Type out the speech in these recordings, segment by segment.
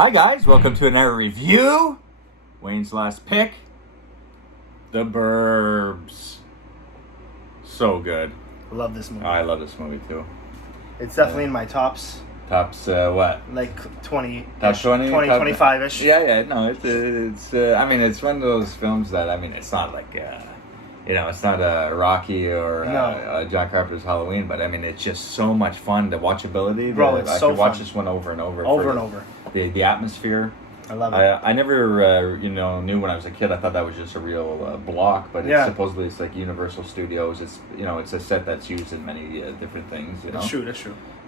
Hi guys, welcome to another review. Wayne's last pick, The Burbs. So good. Love this movie. I love this movie too. It's definitely in my tops. Tops what? Like 20. Top 20? 25-ish. Yeah. No, it's. I mean, it's one of those films that it's not like. It's not a Rocky or John Carpenter's Halloween, but I mean, it's just so much fun. The watchability. Bro, it's so I could watch fun. this one over and over. Over and over. The atmosphere. I love it. I never, knew when I was a kid. I thought that was just a real block, but supposedly it's like Universal Studios. It's a set that's used in many different things. That's true.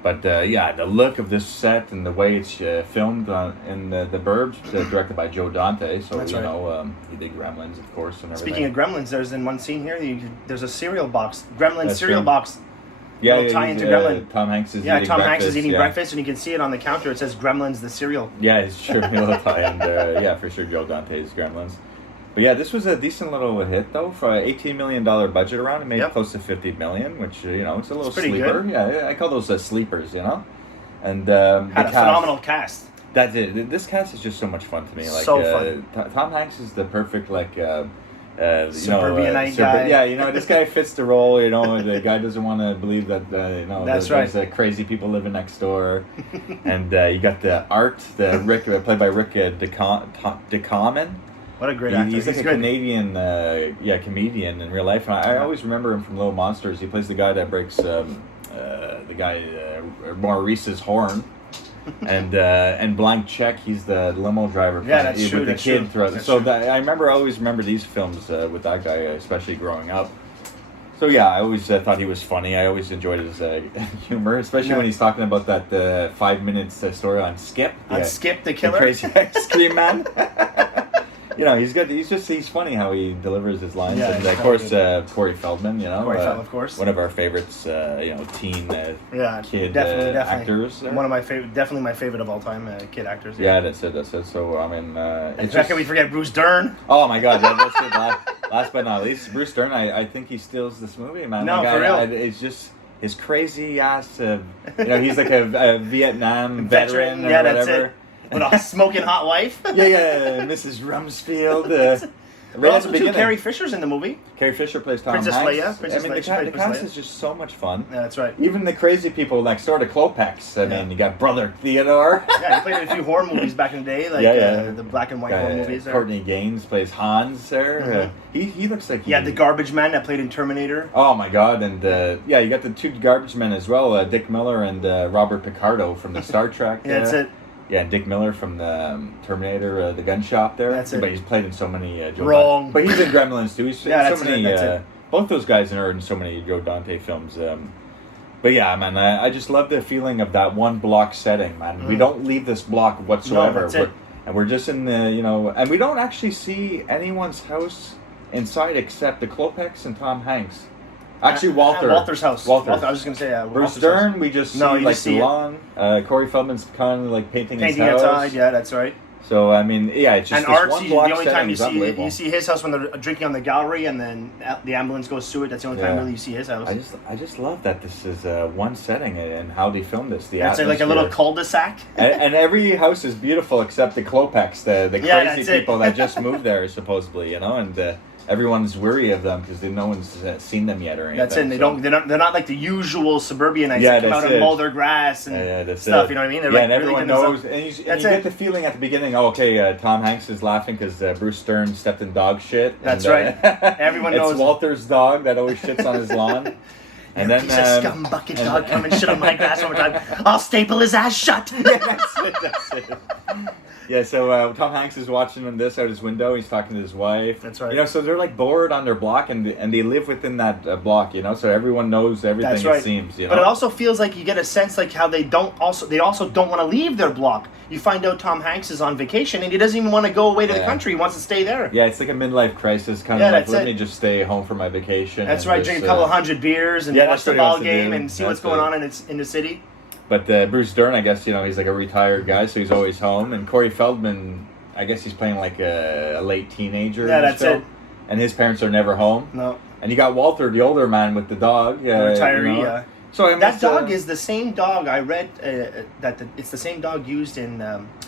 But the look of this set and the way it's filmed in the Burbs, directed by Joe Dante. So that's right. He did Gremlins, of course, and everything. Speaking of Gremlins, there's in one scene here. There's a cereal box, Gremlins That's cereal true. box. Tie into Gremlin. Tom Hanks is eating Tom breakfast. Hanks is eating breakfast, and you can see it on the counter. It says Gremlins the cereal. Yeah, it's true. He'll tie and for sure, Joe Dante's Gremlins. But yeah, this was a decent little hit though for an $18 million budget around. It made close to $50 million, which it's a little sleeper. Good. Yeah, I call those sleepers, And had a phenomenal cast. That's it. This cast is just so much fun to me. Like so fun. Tom Hanks is the perfect suburbanite guy. Yeah, this guy fits the role. The guy doesn't want to believe that That's there's crazy people living next door, and you got the Art, Rick played by Rick DeCommon. What a great actor. He's like a Canadian comedian in real life. And I always remember him from Little Monsters. He plays the guy that breaks Maurice's horn. And Blank Check, he's the limo driver. That's true. With the kid throughout. So I always remember these films with that guy, especially growing up. So yeah, I always thought he was funny. I always enjoyed his humor, especially when he's talking about that 5 minutes story on Skip. Skip the killer, the crazy ice cream man. He's good. He's funny how he delivers his lines, and of course Corey Feldman. Corey Feldman, of course, one of our favorites. Teen kid definitely. actors. One of my favorite, definitely my favorite of all time kid actors. Yeah, that's it. So I mean, how can we forget Bruce Dern? Oh my God, that's it. Last but not least, Bruce Dern. I think he steals this movie, man. No, for real. It's just his crazy ass. He's like a Vietnam veteran or whatever. That's it. With a smoking hot wife. Mrs. Rumsfeld. Also, Carrie Fisher's in the movie. Carrie Fisher plays Tom Princess Hanks. Leia. The cast is just so much fun. Yeah, that's right. Even the crazy people next door to Klopex. I mean, you got Brother Theodore. He played in a few horror movies back in the day, like the black and white horror movies. Courtney Gaines plays Hans there. Mm-hmm. He looks like... the garbage man that played in Terminator. Oh my God, and you got the two garbage men as well, Dick Miller and Robert Picardo from the Star Trek. That's it. Yeah, Dick Miller from the Terminator, the gun shop there. That's it. But he's played in so many Joe Wrong. But he's in Gremlins too. He's in so many. That's it. Both those guys are in so many Joe Dante films. But yeah, man, I just love the feeling of that one block setting, man. We don't leave this block whatsoever. No, that's it. And we're just in the, and we don't actually see anyone's house inside except the Klopex and Tom Hanks. Actually, Walter's house. Walter. I was just going to say, Bruce Dern, we just see the lawn. Corey Feldman's kind of like painting his house. Outside, yeah, that's right. So, I mean, it's just and this Arts, one block the only time you see his house when they're drinking on the gallery and then the ambulance goes through it. That's the only time really you see his house. I just love that this is one setting and how they filmed this. It's like a little cul-de-sac. and every house is beautiful except the Klopex, the crazy people that just moved there, supposedly, and... everyone's weary of them because no one's seen them yet or anything. That's it. They're not like the usual suburbanites that come out and mow their grass and stuff. You know what I mean? They're and everyone knows. And you get the feeling at the beginning. Tom Hanks is laughing because Bruce Stern stepped in dog shit. That's right. Everyone knows. It's Walter's dog that always shits on his lawn. And then piece of scum bucket dog come and shit on my grass one more time. I'll staple his ass shut. That's it. Yeah, so Tom Hanks is watching this out his window. He's talking to his wife. That's right. So they're like bored on their block, and they live within that block. So everyone knows everything. That's right. It seems. But it also feels like you get a sense like how they also don't want to leave their block. You find out Tom Hanks is on vacation and he doesn't even want to go away to the country. He wants to stay there. Yeah, it's like a midlife crisis kind of like, let me just stay home for my vacation. That's right. Drink a couple 100 beers and watch the ball game and see what's going on in the city. But Bruce Dern, I guess, he's like a retired guy, so he's always home. And Corey Feldman, I guess he's playing like a late teenager. Yeah, that's it. And his parents are never home. No. And you got Walter, the older man with the dog. The retiree, So I that dog is the same dog I read it's the same dog used in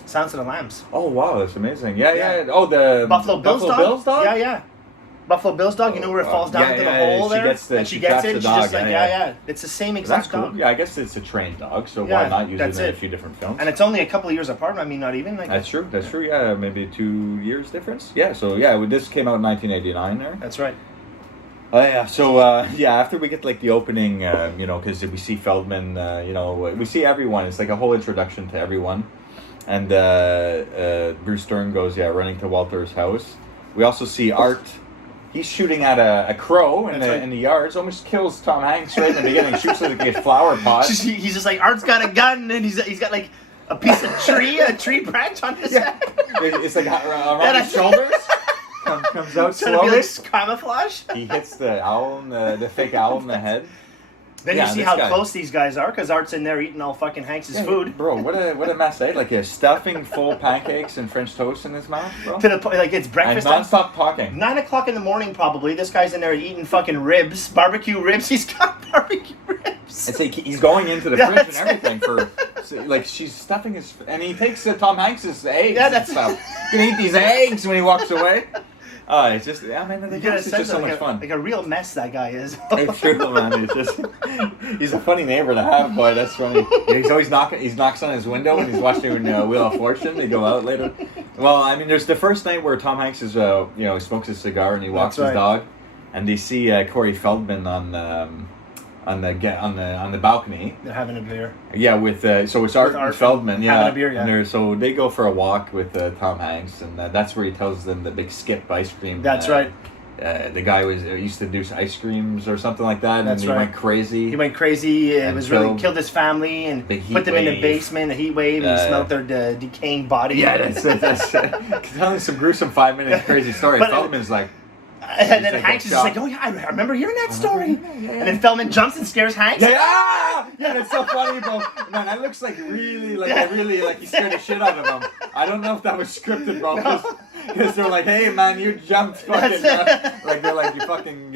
Silence of the Lambs. Oh wow, that's amazing. Yeah. Oh, the Buffalo Bill's dog. Yeah. Buffalo Bill's dog. You know where it falls down into the hole there, and she gets it. And she's just like It's the same exact dog. Cool. Yeah, I guess it's a trained dog, so why not use it in a few different films? And it's only a couple of years apart. I mean, not even. That's true. That's true. Yeah, maybe 2 years difference. Yeah. So this came out in 1989. There. That's right. Oh yeah, so after we get like the opening, because we see Feldman, we see everyone. It's like a whole introduction to everyone, and Bruce Dern goes running to Walter's house. We also see Art. He's shooting at a crow in the yards. Almost kills Tom Hanks right in the beginning. Shoots at a flower pot. He's just like, Art's got a gun, and he's got like a piece of a tree branch on his head. It's like around his shoulders. Comes out slowly. Trying to be like camouflage. He hits the owl, the fake owl in the head. Then you see how close these guys are, because Art's in there eating all fucking Hanks' food. Bro, what a mess, eh? Like stuffing full pancakes and French toast in his mouth, bro. To the point, like it's breakfast. And non-stop talking. 9 o'clock in the morning, probably. This guy's in there eating fucking ribs, barbecue ribs. He's got barbecue ribs. It's like he's going into the fridge and everything she's stuffing his, and he takes Tom Hanks' eggs and stuff. He can eat these eggs when he walks away. Oh, it's just, it's just so much fun. Like a real mess that guy is. It's true, man. He's a funny neighbor to have, boy. That's funny. He's always he knocks on his window when he's watching Wheel of Fortune. They go out later. Well, there's the first night where Tom Hanks is, he smokes his cigar and he walks his dog, and they see Corey Feldman on the balcony. They're having a beer. Yeah, so it's Art and Feldman. Yeah, having a beer. Yeah. And so they go for a walk with Tom Hanks, and that's where he tells them the big skip ice cream. That's right. The guy used to do ice creams or something like that, and he went crazy. He went crazy. It was really killed his family and put them in the basement. A heat wave. And he smelled their decaying body. Yeah, that's telling some gruesome 5-minute crazy story. Feldman's like. And then Hanks is just like, oh yeah, I remember hearing that story. And then Feldman jumps and scares Hanks. Yeah, that's so funny, bro. Man, that looks like really he scared the shit out of him. I don't know if that was scripted, bro. Because they're like, hey man, you jumped fucking, like they're like, you fucking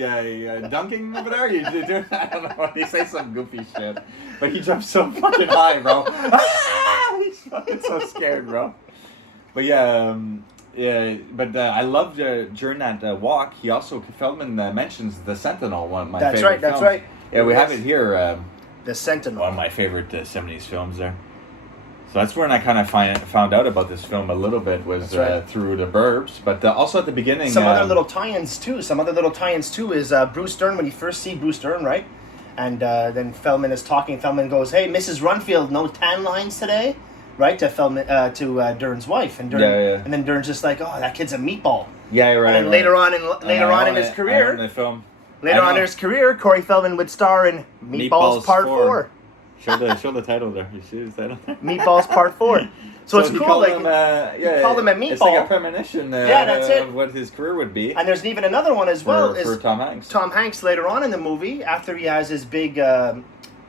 dunking over there. You do, I don't know. They say some goofy shit, but he jumps so fucking high, bro. He's fucking so scared, bro. But yeah. But I loved during that walk. He also Feldman mentions the Sentinel, one of my favorite films. That's right. Yeah, we have it here. The Sentinel, one of my favorite '70s films. There. So that's when I kind of found out about this film a little bit was through the Burbs, but also at the beginning. Some other little tie-ins too. Is Bruce Dern when you first see Bruce Dern, right? And then Feldman is talking. Feldman goes, "Hey, Mrs. Runfield, no tan lines today." Right, to Feldman, to Dern's wife, and Dern, and then Dern's just like, "Oh, that kid's a meatball." Yeah, right. And then later on in his career, later on in his career, Corey Feldman would star in Meatballs Part 4. Show the title there. You see the title? Meatballs Part 4. So it's cool. Call him a meatball. It's like a premonition. That's it. Of what his career would be. And there's even another one as well. For Tom Hanks. Tom Hanks later on in the movie, after he has his big.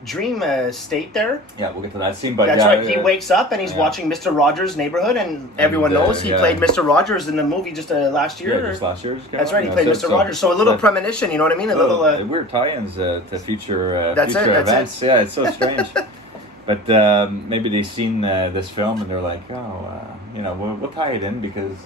Dream state there. Yeah, we'll get to that scene. But that's right. He wakes up and he's watching Mr. Rogers' Neighborhood, and everyone knows he played Mr. Rogers in the movie just last year. Yeah, just last year. That's right. He played Mr. Rogers. So a little premonition. You know what I mean? A little weird tie-ins to future that's events. It. Yeah, it's so strange. But maybe they've seen this film and they're like, we'll tie it in because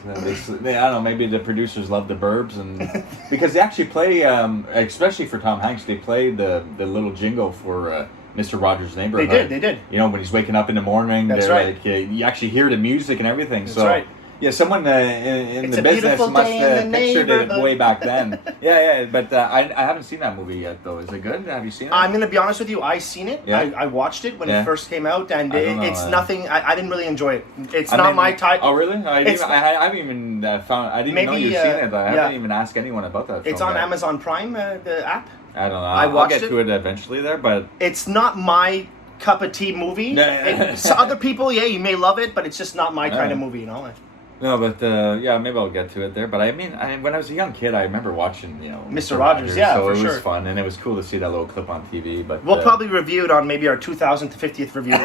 they I don't know. Maybe the producers love the Burbs and because they actually play, especially for Tom Hanks, they play the little jingle for Mr. Rogers' Neighborhood. They did. You know, when he's waking up in the morning, that's right. Like, you actually hear the music and everything. That's right. Yeah, someone in the business must have pictured it way back then. Yeah, but I haven't seen that movie yet, though. Is it good? Have you seen it? I'm going to be honest with you. I seen it. Yeah. I watched it when it first came out, and it's nothing. I didn't really enjoy it. It's not my type. Oh, really? I haven't even found. I didn't even know you've seen it. I haven't even asked anyone about that film. It's on Amazon Prime, the app. I don't know. I'll get to it eventually there, but it's not my cup of tea movie. Other people, you may love it, but it's just not my kind of movie, you know. No, but maybe I'll get to it there. But when I was a young kid, I remember watching, Mr. Rogers. So it was fun, and it was cool to see that little clip on TV. But we'll probably review it on maybe our 2050th review.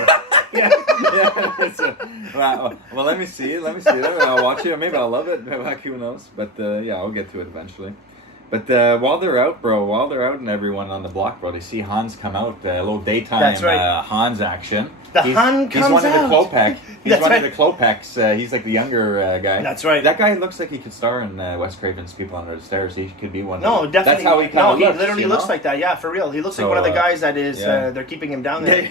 Well, let me see. I'll watch it. Maybe I'll love it. Who knows? But I'll get to it eventually. But while they're out, and everyone on the block, bro, they see Hans come out. A little daytime Hans action. He's one of the Klopek. He's one of the Klopeks. He's like the younger guy. That's right. That guy looks like he could star in Wes Craven's People Under the Stairs. He could be one. No, definitely. That's how he kind of looks. He literally looks like that. Yeah, for real. He looks like one of the guys that is. They're keeping him down there.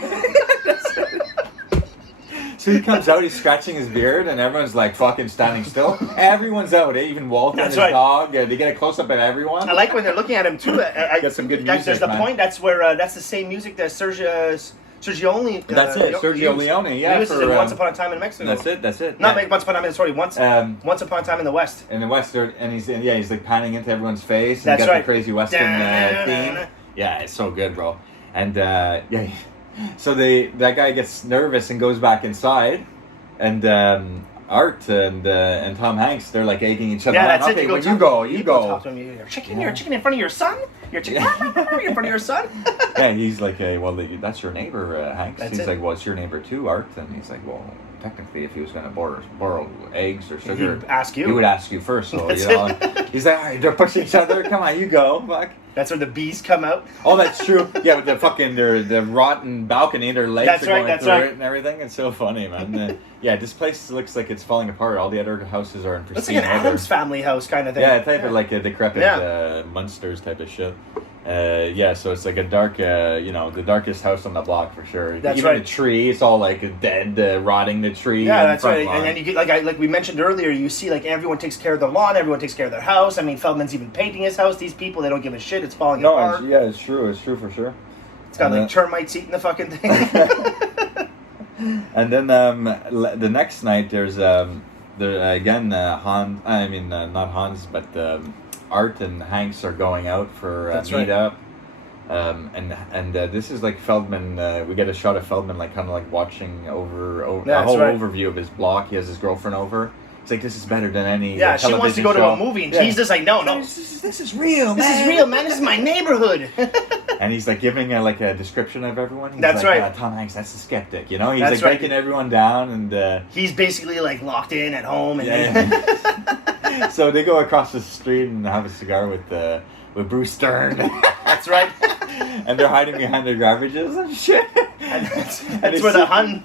So he comes out, he's scratching his beard, and everyone's like fucking standing still. Everyone's out, even Walter and his dog. They get a close up of everyone. I like when they're looking at him too. Got some good music. There's the point. That's where that's the same music that Sergio Leone. That's it, Sergio Leone. Yeah, for Once Upon a Time in Mexico. That's it. Not Once Upon a Time. Sorry, Once Upon a Time in the West. In the West, and he's like panning into everyone's face. And That's got right. The crazy Western theme. Yeah, it's so good, bro. And so that guy gets nervous and goes back inside. And Art and Tom Hanks, they're like egging each other on. That's okay, it. You go. Talk to him. You're chicken in front of your son? You're chicken in front of your son? Yeah, he's like, that's your neighbor, Hanks. That's he's it. like, well, it's your neighbor too, Art. And he's like, well, technically, if he was going to borrow eggs or sugar, he'd ask you. He would ask you first. So, That's it. He's like, all right, they're pushing each other. Come on, you go. Fuck. That's where the bees come out. Oh, that's true. Yeah, with the fucking the rotten balcony, their legs are going through it and everything. It's so funny, man. This place looks like it's falling apart. All the other houses are in pristine It's like an Addams Family house kind of thing. Yeah, type of like a decrepit Munsters type of shit. So it's like a dark, the darkest house on the block for sure. That's Even right. the tree, it's all like dead, rotting the tree. Yeah, that's right. Lawn. And then you get like we mentioned earlier, you see like everyone takes care of their lawn, everyone takes care of their house. I mean, Feldman's even painting his house. These people, they don't give a shit. It's falling apart. It's true. It's true for sure. It's got like termites eating the fucking thing. And then the next night, there's not Hans, but Art and Hanks are going out for a meetup. And this is like Feldman. We get a shot of Feldman like kind of like watching over a whole overview of his block. He has his girlfriend over. It's like, this is better than any she wants to go to a movie, and he's just like, no. This is real, man. This is real, man. This is my neighborhood. And he's like giving a description of everyone. He's that's like, right. Tom Hanks, that's the skeptic, He's that's breaking everyone down, and he's basically like locked in at home. And so they go across the street and have a cigar with Bruce Stern. That's right. And they're hiding behind their garbages and shit. And that's where the Hun.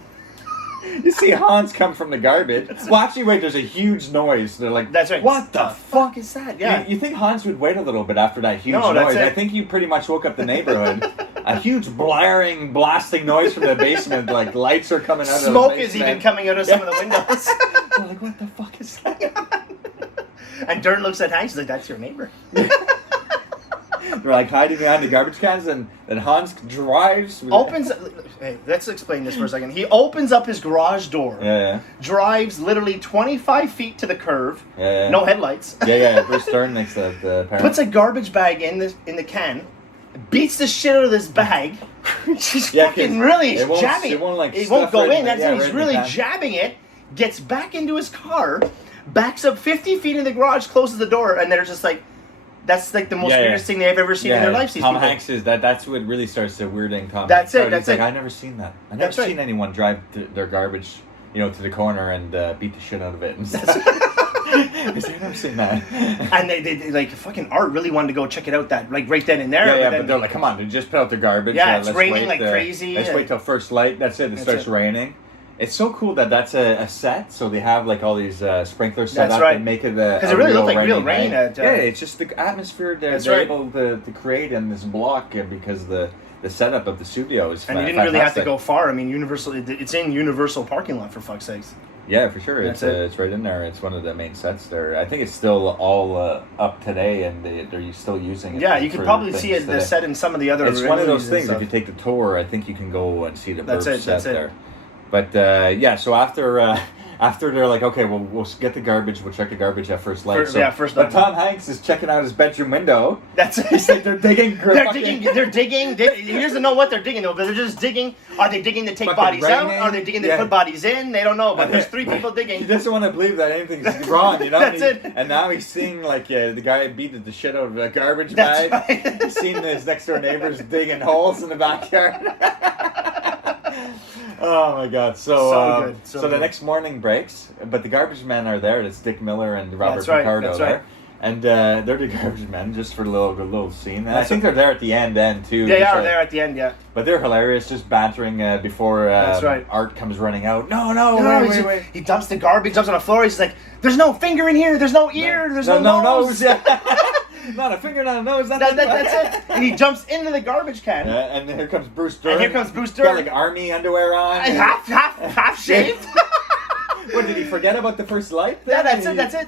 You see Hans come from the garbage. Well, actually, wait, there's a huge noise. They're like, that's right. What the fuck is that? Yeah. You think Hans would wait a little bit after that huge noise. I think you pretty much woke up the neighborhood. A huge blaring, blasting noise from the basement. Like, lights are coming out of the basement. Smoke is even coming out of some of the windows. They're like, what the fuck is that? And Dern looks at Hanks. He's like, that's your neighbor. They're like hiding behind the garbage cans, and then Hans drives. Hey, let's explain this for a second. He opens up his garage door. Drives literally 25 feet to the curve. No headlights. Bruce Stern next to the parent. Puts a garbage bag in the can. Beats the shit out of this bag. She's fucking really jabbing it. It won't go in. He's really jabbing it. Gets back into his car. Backs up 50 feet in the garage. Closes the door, and they're just like. That's like the most weirdest thing they've ever seen in their lives. Tom Hanks is that's what really starts to weirding Tom. That's Hanks. it. That's like, it. I've never seen that. I've never seen anyone drive their garbage, to the corner and beat the shit out of it. And stuff. I've never seen that. And they like fucking Art really wanted to go check it out that like right then and there. But they're like, come on, they just put out their garbage. Yeah, it's raining like crazy. Let's wait till first light. That's it. It starts raining. It's so cool that's a set, so they have like all these sprinklers set up and make it because it really looked like real rain. It's just the atmosphere they're able to create in this block because the setup of the studio is and you didn't really have to go far. I mean, it's in Universal parking lot for fuck's sakes. Yeah, for sure. It's right in there. It's one of the main sets there. I think it's still all up today, and they're still using it. Yeah, you could probably see the set in some of the other. It's one of those things. If you take the tour, I think you can go and see the Burbs set there. But so after they're like, okay, well, we'll get the garbage. We'll check the garbage at first light. First light. But Tom Hanks is checking out his bedroom window. That's it. He's like, they're digging. They're digging. He doesn't know what they're digging though. But they're just digging. Are they digging to take bodies out? Are they digging to put bodies in? They don't know. But there's 3 people digging. He doesn't want to believe that anything's wrong. That's it. And now he's seeing like the guy beat the shit out of a garbage bag. Right. He's seeing his next door neighbors digging holes in the backyard. Oh my god! So the next morning breaks, but the garbage men are there. It's Dick Miller and Robert Picardo there, And they're the garbage men, just for the little scene. And I think they're there at the end then, too. They are there at the end, yeah. But they're hilarious, just bantering before That's right. Art comes running out. No, wait. He dumps the garbage, jumps on the floor. He's like, there's no finger in here. There's no ear. There's no nose. Yeah. Not a finger, not a nose. That's it. And he jumps into the garbage can. And here comes Bruce Dern. Dern. Got like army underwear on. And half shaved. What, did he forget about the first light? Yeah, that's it.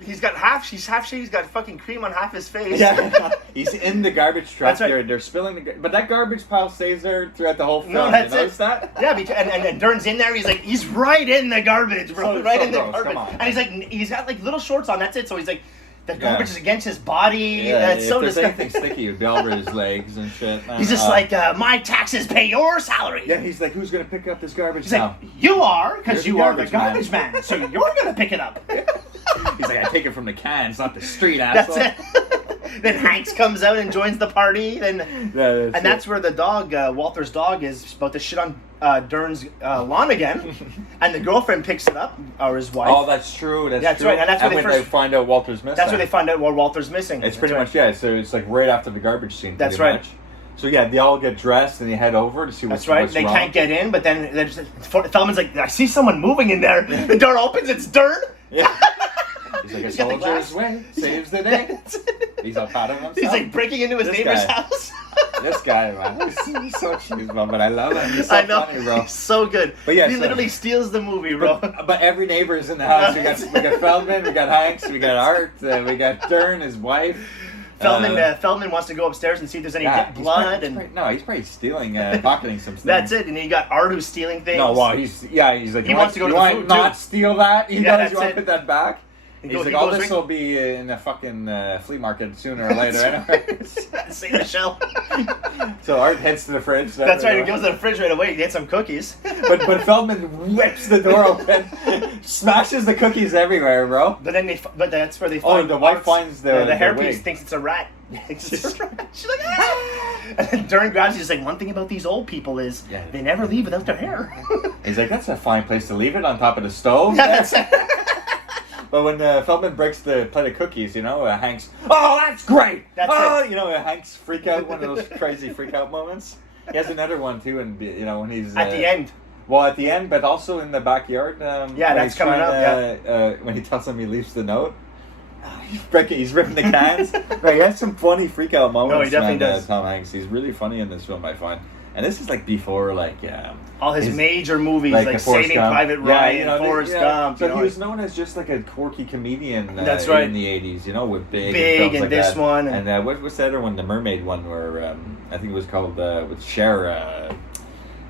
He's got she's half shaved, he's got fucking cream on half his face. Yeah, he's in the garbage truck. That's right. They're spilling but that garbage pile stays there throughout the whole film. No, that's you notice that? Yeah, and Dern's in there, he's right in the garbage, bro. Right in the gross. garbage. Come on, and he's got like little shorts on, that's it, so he's like, the garbage is against his body. Yeah, That's so disgusting. If there's anything sticky, it'd be all over his legs and shit. He's just like, my taxes pay your salary. Yeah, he's like, who's going to pick up this garbage He's now? like, you are, because you are the garbage garbage man. So you're going to pick it up. He's like, I take it from the cans, not the street, asshole. That's it. Then Hanks comes out and joins the party. That's where the dog, Walter's dog, is about to shit on Dern's lawn again. And the girlfriend picks it up, or his wife. Oh, that's true. That's true. Right. And that's where they find out Walter's missing. That's where they find out Walter's missing. It's pretty much, yeah. So it's like right after the garbage scene. That's right. Much. So yeah, they all get dressed and they head over to see what's wrong. That's right. They can't get in, but then Feldman's like, I see someone moving in there. The door opens, it's Dern. Yeah. He's like, a soldier's way saves the day. He's all proud of himself. He's like breaking into his neighbor's house. This guy, man, he's so cheeseball, but I love him. He's so funny, bro. He's so good. But yeah, he literally steals the movie, bro. But every neighbor is in the house. We got Feldman, we got Hanks, we got Art, we got Dern, his wife. Feldman wants to go upstairs and see if there's any blood. He's probably stealing, pocketing some things. That's it. And then you got Art who's stealing things. No, well, he's like, he wants to go to the food, not steal that. He does. You want to put that back? He's like, all this will be in a fucking flea market sooner or later anyway. Say the shell. So Art heads to the fridge. That's right, he goes to the fridge right away to get some cookies. But Feldman whips the door open, smashes the cookies everywhere, bro. But that's where they find the wife finds the hairpiece, wig. Thinks it's a rat. She's like, ah! And then Dern grabs, he's like, one thing about these old people is they never leave without their hair. He's like, that's a fine place to leave it, on top of the stove. Yeah, that's it. But when Feldman breaks the plate of cookies, Hank's, oh, that's great! That's it. Hank's freak out, one of those crazy freak out moments. He has another one, too, and when he's... At the end. Well, at the end, but also in the backyard. That's coming up, when he tells him he leaves the note. He's ripping the cans. Right, he has some funny freak out moments. No, he definitely does. Tom Hanks, he's really funny in this film, I find. And this is like before, all his major movies, like Saving Private Ryan, Forrest Gump. So he was known as just like a quirky comedian. That's right. In the '80s, with Big and like this that. one, and what's the other one? The Mermaid one, where I think it was called with Cher.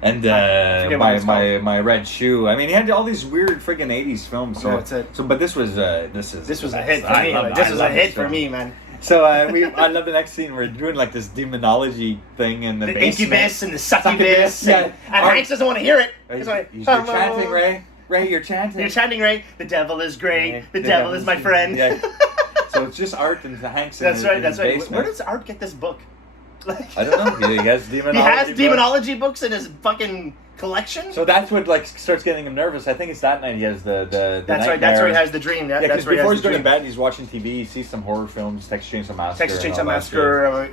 And my red shoe. I mean, he had all these weird friggin' '80s films. So that's it. So, but this was a hit for me. This was a hit for me, man. So I love the next scene. We're doing like this demonology thing in the basement. Incubus and the succubus. And Hanks doesn't want to hear it. You're chanting, Ray. Ray, you're chanting. You're chanting, Ray. The devil is great. The devil is my friend. Yeah. So it's just Art and Hanks. That's right. Where does Art get this book? I don't know. He has demonology. He has demonology books in his fucking collection. So that's what starts getting him nervous. I think it's that night he has the That's right. That's where he has the dream. Yeah, because before he's going to bed, he's watching TV. He sees some horror films, Texas Chainsaw Massacre,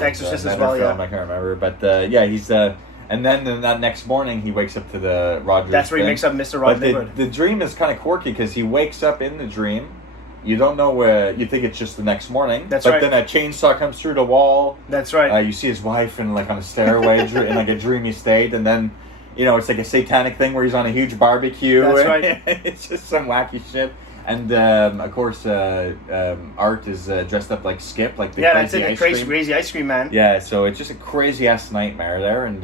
Exorcist as well. Film, I can't remember, but he's. And then that next morning, he wakes up to the Rogers. That's where he makes up Mr. Rogers. But the dream is kind of quirky because he wakes up in the dream. You don't know where. You think it's just the next morning. That's right. But then a chainsaw comes through the wall. That's right. You see his wife on a stairway in a dreamy state, and then it's like a satanic thing where he's on a huge barbecue. That's right. It's just some wacky shit. And of course, Art is dressed up like Skip, like the crazy ice cream man. Yeah, so it's just a crazy ass nightmare there, and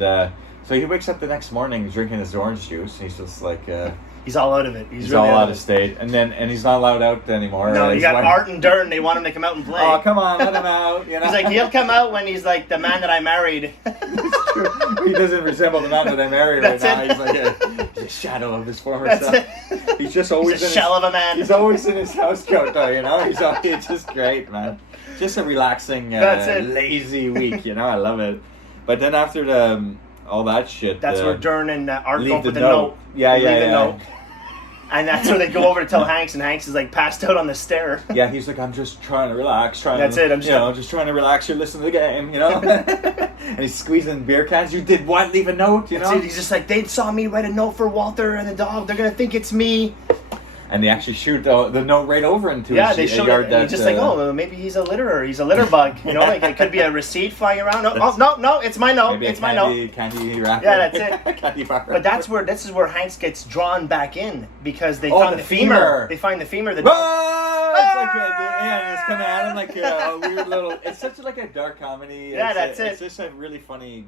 so he wakes up the next morning drinking his orange juice, and he's just like. He's all out of it. He's really all out of state, and he's not alled out anymore. No, you got Art and Dern. They want him to come out and play. Oh, come on, let him out. He's like, he'll come out when he's like the man that I married. He doesn't resemble the man that I married right now. He's like a shadow of his former self. He's just always a shell of a man. He's always in his house coat, though. It's just great, man. Just a relaxing, lazy week. I love it. But then after all that shit, that's where Dern and Art leave go for the note. Yeah. And that's where they go over to tell Hanks, and Hanks is like passed out on the stair. Yeah, he's like, I'm just trying to relax. I'm just trying to relax. You're listening to the game, you know? And he's squeezing beer cans. You did what? Leave a note, you know? He's just like, they saw me write a note for Walter and the dog. They're going to think it's me. And they actually shoot the note right over into they show yard. He's just like, oh, maybe he's a litterer. He's a litter bug. You know, like it could be a receipt flying around. No, it's my note. It's my note. Candy wrapper. Yeah, that's it. Candy bar. But this is where Hanks gets drawn back in because they found the femur. They find the femur. It's coming at him like a weird little. It's such like a dark comedy. It's just a really funny,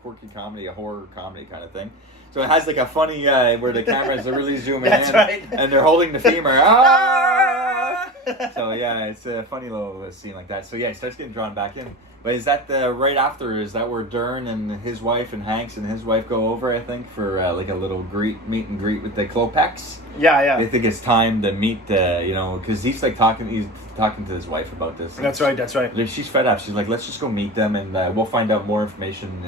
quirky comedy, a horror comedy kind of thing. So it has like a funny where the cameras are really zooming in, right. And they're holding the femur. Ah! So yeah, it's a funny little scene like that. So yeah, he starts getting drawn back in. But is that right after? Is that where Dern and his wife and Hanks and his wife go over? I think for like a little meet and greet with the Klopex. Yeah. They think it's time to meet, because he's talking to his wife about this. That's right. She's fed up. She's like, let's just go meet them and we'll find out more information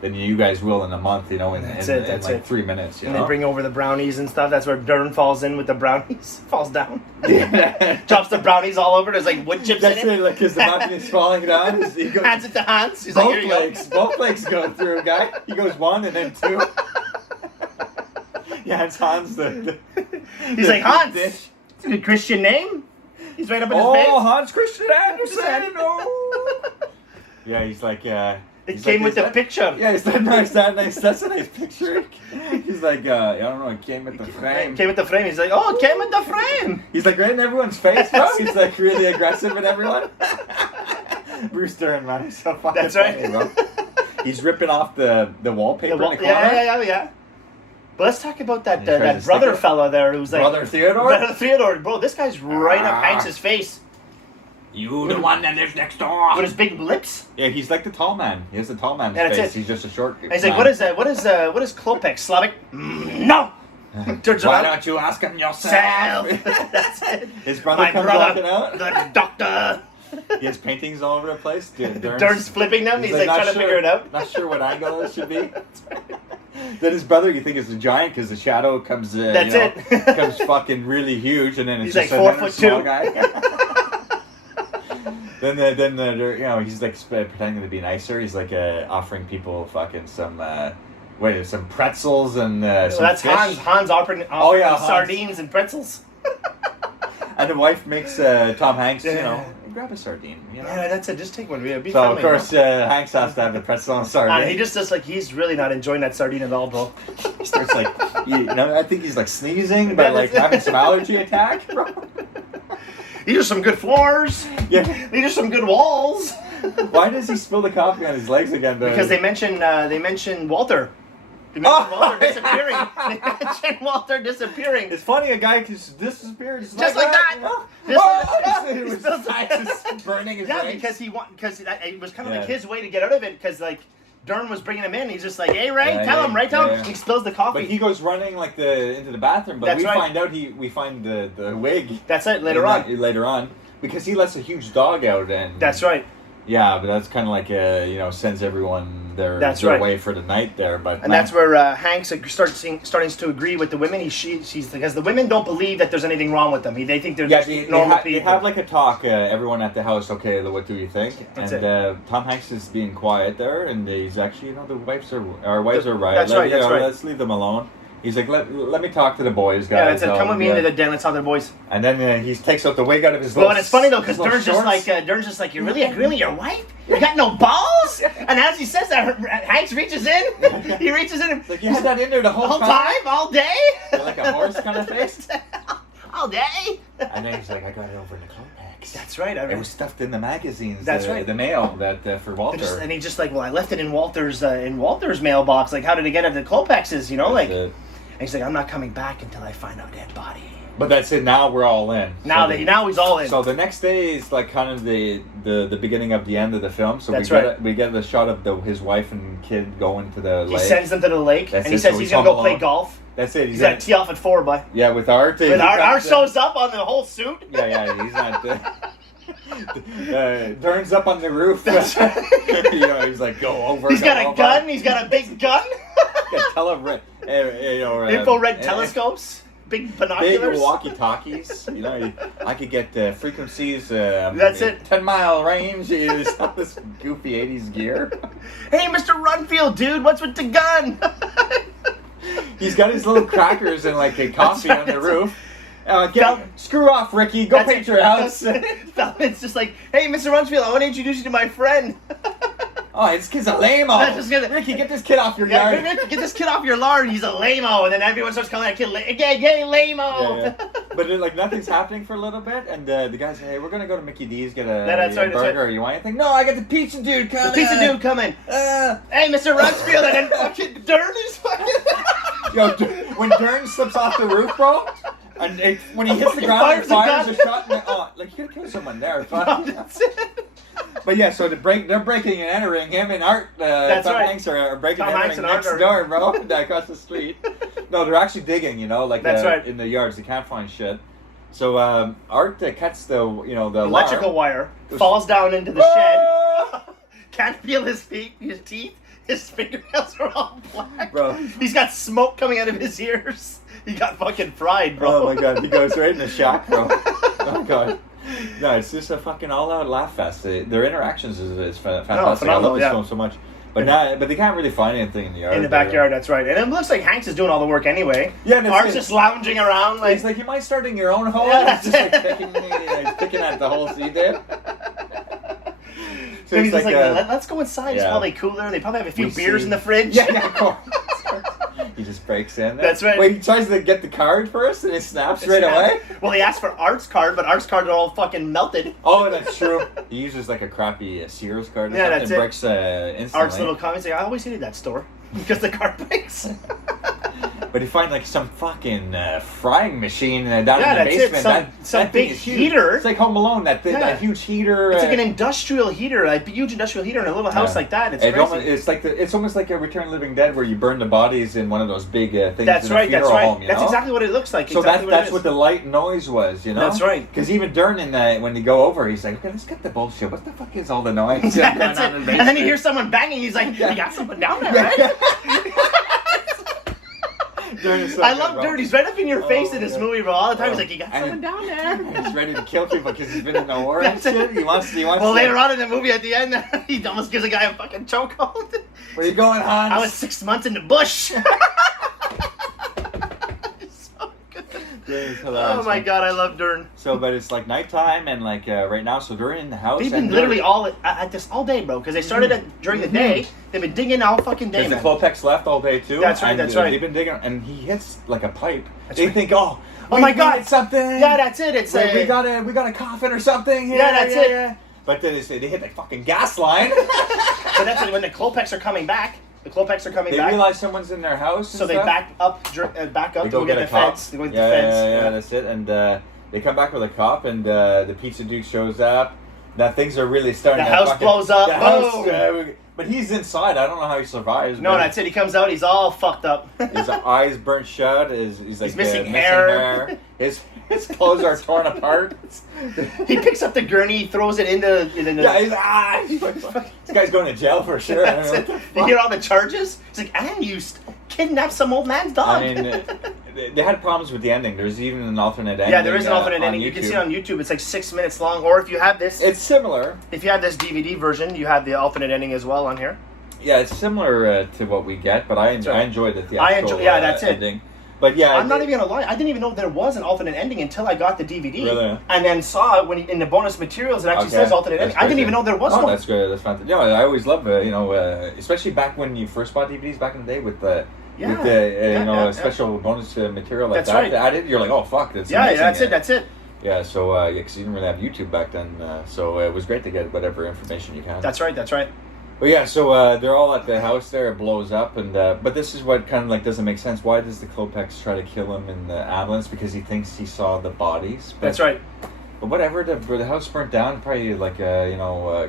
than you guys will in a month, in like 3 minutes, And they bring over the brownies and stuff. That's where Dern falls in with the brownies. Falls down. Yeah. Drops the brownies all over. There's like wood chips in it. Like, because the mountain is falling down. He hands it to Hans. He's both legs. Both legs go through, guy. He goes one and then two. Yeah, it's Hans. He's like, Hans. It's a good Christian name. He's right up in his face. Oh, Hans Christian Andersen. Yeah, he's like, It came with the picture. Yeah, he's like, nice. That's a nice picture. He's like, I don't know, it came with the frame. He's like, oh, it came with the frame. He's like right in everyone's face, bro. He's like really aggressive at everyone. Bruce Dern, man, he's so fucking funny, bro. He's ripping off the wallpaper in the corner. Yeah. But let's talk about that brother fella there who's like... Brother Theodore? Bro, this guy's right up Hanks' face. You the one that lives next door. With his big lips? Yeah, he's like the tall man. He has the tall man's face. It. He's just a short and he's like, what is Klopex? Slavic? No! Why don't you ask him yourself? That's it. His brother comes walking out. The doctor. He has paintings all over the place. Dern's flipping them. He's like trying to figure it out. Not sure what angle this should be. Then his brother, you think is a giant because the shadow comes. Comes fucking really huge, and then it's he's just like 4'2" small guy. Then he's like pretending to be nicer. He's like offering people fucking some pretzels and some that's fish. Hans offering sardines and pretzels. And the wife makes Tom Hanks, grab a sardine. Yeah, that's it. Just take one. So of course Hanks has to have the pretzel and sardine. And he just like he's really not enjoying that sardine at all, bro. He starts like, I think he's like sneezing, but like having some allergy attack, bro. These are some good floors. Yeah. These are some good walls. Why does he spill the coffee on his legs again, though? Because they mention Walter. They mention Walter disappearing. They mention Walter disappearing. It's funny, a guy just disappeared just like that. It was just burning his legs. Because it was kind of like his way to get out of it. Because like Dern was bringing him in. He's just like, "Hey, Ray, tell him." Yeah. He spills the coffee. But he goes running like into the bathroom. But we find the wig. That's it. Later on, because he lets a huge dog out, and that's right. Yeah, but that's kind of like sends everyone their way for the night there. And that's where Hanks starts to agree with the women. She's because the women don't believe that there's anything wrong with them. They think they're just normal people. They have like a talk. Everyone at the house. Okay, what do you think? That's Tom Hanks is being quiet there, and he's actually our wives are right. That's right. Let's leave them alone. He's like, let me talk to the boys, guys. Yeah, that's it. Come with me into the den. Let's talk to the boys. And then he takes out the wig out of his. Well, and it's funny though because Dern's just like, you're really agreeing with your wife? You got no balls? And as he says that, Hanks reaches in. He reaches in. It's like you had that in there the whole time, all day. Like a horse kind of face. All day. And then he's like, I got it over in the Klopex. That's right. It was stuffed in the magazines. That's right. The mail that for Walter. And he's just like, well, I left it in Walter's mailbox. Like, how did it get at the Klopex's? And he's like, I'm not coming back until I find our dead body. But that's it. Now we're all in. Now he's all in. So the next day is like kind of the beginning of the end of the film. So we get a shot of his wife and kid going to the lake. He sends them to the lake, and he says he's gonna go play golf. That's it. He's gonna tee off at 4, boy. Yeah, with Art. With Art shows up on the whole suit. Yeah. He's not. Turns up on the roof. That's right. He's like, go over. He's got a gun. He's got a big gun. Infrared telescopes. big binoculars. Big walkie-talkies. You know, I could get frequencies. That's it. 10-mile range. Is all this goofy 80s gear. Hey, Mr. Runfield, dude, what's with the gun? He's got his little crackers and like a coffee on the roof. Screw off, Ricky. Go paint your house. It's just like, hey, Mr. Runfield, I want to introduce you to my friend. Oh, this kid's a lame-o. Ricky, get this kid off your yard. Ricky, get this kid off your lawn. He's a lame-o. And then everyone starts calling that kid, gay lame-o. Yeah. But like nothing's happening for a little bit, and the guy said, hey, we're going to go to Mickey D's, get a burger. You want anything? No, I got the pizza dude coming. The pizza dude coming. Hey, Mr. Runsfield, and then fucking Dern is fucking... Yo, when Dern slips off the roof, bro, and when he hits the ground, he fires a shot, and like, you could kill someone there. But yeah, so they're breaking and entering. Him and Art, Tom Hanks are breaking and entering next door, bro, across the street. No, they're actually digging, you know, like in the yards. They can't find shit. So Art cuts the electrical wire, falls down into the shed. Can't feel his feet, his teeth. His fingernails are all black. Bro. He's got smoke coming out of his ears. He got fucking fried, bro. Oh my god, he goes right in the shack, bro. Oh god. No, it's just a fucking all-out laugh fest. Their interactions is fantastic. I love this film so much. But they can't really find anything in the yard. In the backyard, that's right. And it looks like Hanks is doing all the work anyway. Yeah, and Art's just lounging around. Like, he's like, you mind starting your own home? Yeah, he's just like picking at the whole seed there. So he's just like, let's go inside. It's probably cooler. They probably have a few beers in the fridge. Yeah, of course. He just breaks in there. That's right. Wait, he tries to get the card first and it snaps right away? Well, he asked for Art's card, but Art's cards are all fucking melted. Oh, that's true. He uses like a crappy Sears card or something and breaks instantly. Art's little comments like, I always hated that store because the card breaks. But you find like some fucking frying machine down in the basement. Some big heater. It's like Home Alone, that huge heater. It's like an industrial heater, a huge industrial heater in a little house like that. It's crazy. It's almost like a Return of the Living Dead where you burn the bodies in one of those big things that's in right, a funeral home. That's exactly what it looks like. So that's what the light noise was, you know? That's right. Because even Dern, when you go over, he's like, okay, let's get the bullshit. What the fuck is all the noise? That's it. And then he hears someone banging, he's like, you got someone down there, right? I love Dirt. He's right up in your face in this movie, bro. All the time he's like, you got someone down there. He's ready to kill people because he's been in the war and shit. He wants well, later on in the movie, at the end, he almost gives a guy a fucking chokehold. Where you going, Hans? I was 6 months in the bush. Oh my god, I love Dern. So, but it's like nighttime and like right now, so they're in the house. They've been literally all at this all day, bro. Because they started during the day. They've been digging all fucking day. Because the Klopex left all day too. That's right. That's right. They've been digging, and he hits like a pipe. They think, oh my god, it's something. Yeah, that's it. It's like, we got a coffin or something. Yeah, that's it. Yeah. But then they hit the fucking gas line. So that's when the Klopex are coming back. The Klopex are coming back. They realize someone's in their house. So they back up They to go get the fence. They go get the fence. Yeah, that's it. And they come back with a cop, and the pizza dude shows up. Now things are really starting. The house blows up. But he's inside. I don't know how he survives. No, that's it. He comes out. He's all fucked up. His eyes burnt shut. He's missing hair. His clothes are torn apart. He picks up the gurney, throws it into. This guy's going to jail for sure. You hear all the charges? It's like, and you kidnapped some old man's dog. I mean, they had problems with the ending. There's even an alternate ending. Yeah, there is an alternate ending. You can see it on YouTube. It's like 6 minutes long. Or if you have this, it's similar. If you have this DVD version, you have the alternate ending as well on here. Yeah, it's similar to what we get, but I enjoyed the theatrical that's ending. But yeah, I'm not even gonna lie. I didn't even know there was an alternate ending until I got the DVD, really? And then saw it in the bonus materials. It actually says alternate ending. I didn't even know there was one. That's good. That's fantastic. Yeah, I always love especially back when you first bought DVDs back in the day with the special bonus material like that. Right. Added, you're like, oh fuck, that's amazing. That's it. Yeah, so because you didn't really have YouTube back then, so it was great to get whatever information you can. That's right. But yeah, so they're all at the house there. It blows up, and but this is what kind of like doesn't make sense. Why does the Klopex try to kill him in the ambulance? Because he thinks he saw the bodies. That's right. But whatever, the house burnt down. Probably like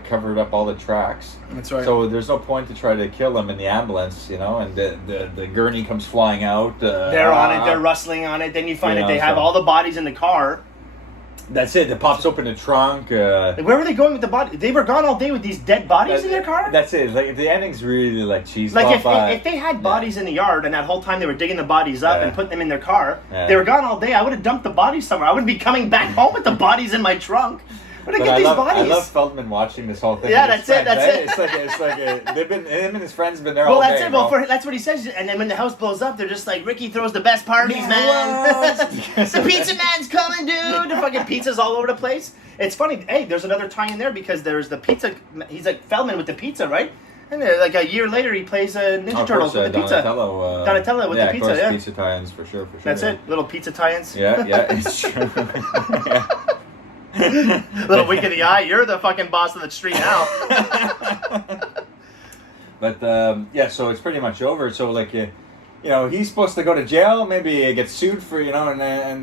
covered up all the tracks. That's right. So there's no point to try to kill him in the ambulance, And the gurney comes flying out. They're on it. They're rustling on it. Then you find that they have all the bodies in the car. That's it. It pops open the trunk. Where were they going with the body? They were gone all day with these dead bodies in their car? That's it. Like, the ending's really like cheese. Like, if they had bodies in the yard and that whole time they were digging the bodies up and putting them in their car, they were gone all day, I would have dumped the bodies somewhere. I wouldn't be coming back home with the bodies in my trunk. Where did I get these bodies? I love Feldman watching this whole thing. Yeah, that's it. It's like they've been, him and his friends have been there all that's day. it. Well, that's what he says. And then when the house blows up, they're just like, Ricky throws the best parties, man. The pizza man's coming, dude. The fucking pizza's all over the place. It's funny. Hey, there's another tie-in there because there's the pizza. He's like Feldman with the pizza, right? And like a year later, he plays Ninja Turtles with the pizza. Donatello with the pizza, of course, pizza tie-ins for sure. That's it. Little pizza tie-ins. Yeah, it's true. Yeah. Little wink in the eye. You're the fucking boss of the street now. But so it's pretty much over. So like, he's supposed to go to jail. Maybe get sued for and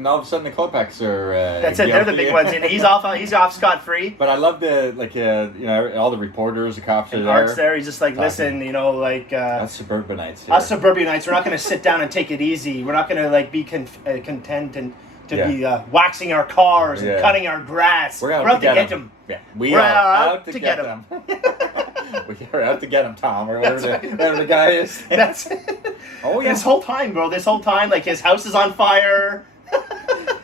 all of a sudden the Klopeks are. That's it. They're the big ones. He's off scot free. But I love the all the reporters, the cops are there. Art's there. He's just like, listen, us suburbanites. Here. Us suburbanites. We're not going to sit down and take it easy. We're not going to like be content and. To be waxing our cars and cutting our grass. We're out to get them. Yeah. We're out to get them. We're out to get them, Tom, or whatever the guy is. That's it. Oh, yeah. This whole time, bro. Like, his house is on fire.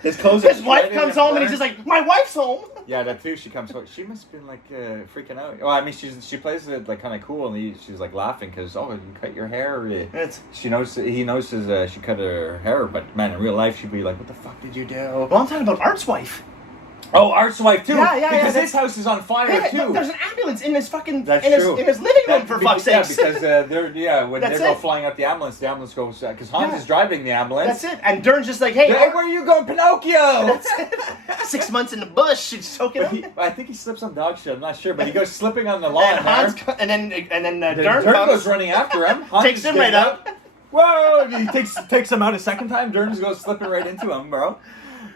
His wife comes home and he's just like, my wife's home. Yeah, that too. She comes home. She must have been like freaking out. Well, I mean, she plays it like kind of cool, and she's like laughing because you cut your hair. He knows she cut her hair, but man, in real life she'd be like, what the fuck did you do? Well, I'm talking about Art's wife. Oh, Art's wife too. Yeah. Because his house is on fire too. There's an ambulance in his fucking in his living room for fuck's sake. Yeah, because when they go flying out the ambulance goes because Hans is driving the ambulance. That's it. And Dern's just like, hey, where are you going, Pinocchio? That's it. 6 months in the bush, she's choking him. I think he slips on dog shit. I'm not sure, but he goes slipping on the lawn. And then Dern goes running after him. Hans takes him right out. Whoa! And he takes him out a second time. Dern just goes slipping right into him, bro.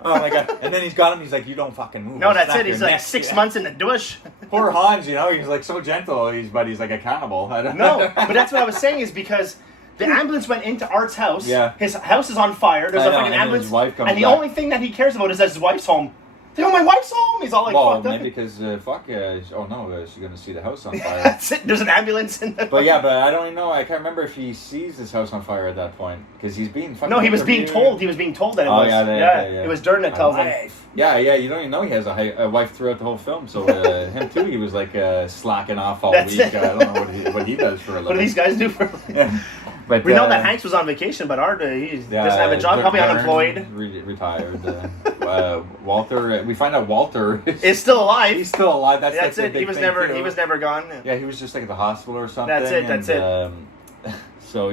Oh my god! And then he's got him. He's like, "You don't fucking move." No, that's it. He's like 6 months in the douche. Poor Hans, he's like so gentle. But he's like a cannibal. No, but that's what I was saying is because the ambulance went into Art's house. Yeah. His house is on fire. There's a fucking ambulance. His wife comes and the only thing that he cares about is that his wife's home. My wife's home. He's all like, fucked up. Maybe because she's going to see the house on fire. That's it. There's an ambulance in there. But I don't even know. I can't remember if he sees his house on fire at that point because he's being fucking. No, he was being told. He was being told that it was. Yeah. It was Dern that tells him. Yeah. You don't even know he has a wife throughout the whole film. So him too. He was like slacking off all week. I don't know what he does for a living. What do these guys do for? But we know that Hanks was on vacation, but Art he doesn't have a job. Probably unemployed. Retired. Walter. We find out Walter is still alive. He's still alive. That's it. He was never gone. Yeah, he was just like at the hospital or something. That's it. So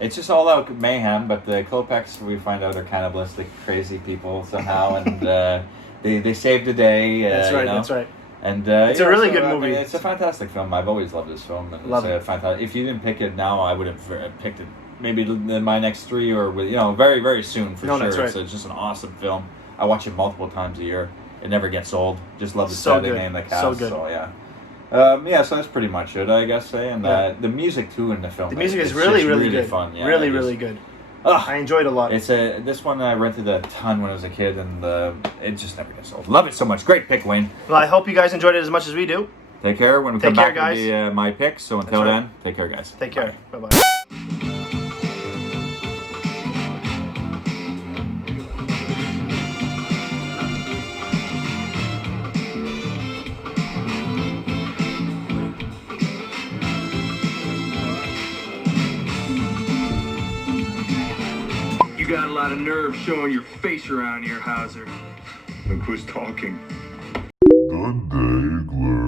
it's just all out mayhem. But the Klopeks, we find out, are cannibalistic, crazy people somehow, and they saved the day. That's right. And it's a really good movie. It's a fantastic film. I've always loved this film. And it's fantastic. If you didn't pick it now, I would have picked it maybe in my next 3 or very, very soon for sure. That's right. It's just an awesome film. I watch it multiple times a year. It never gets old. Just love the setting and the cast. So good. So yeah. So that's pretty much it, I guess. And the music too in the film. The music is really, really good. Fun. Yeah, really good. I enjoyed it a lot. This one I rented a ton when I was a kid, and it just never gets old. Love it so much. Great pick, Wayne. Well, I hope you guys enjoyed it as much as we do. Take care. When we come back, it'll be my picks. So until then, take care, guys. Take care. Bye-bye. You got a lot of nerve showing your face around here, Hauser. Look who's talking. The Daigler.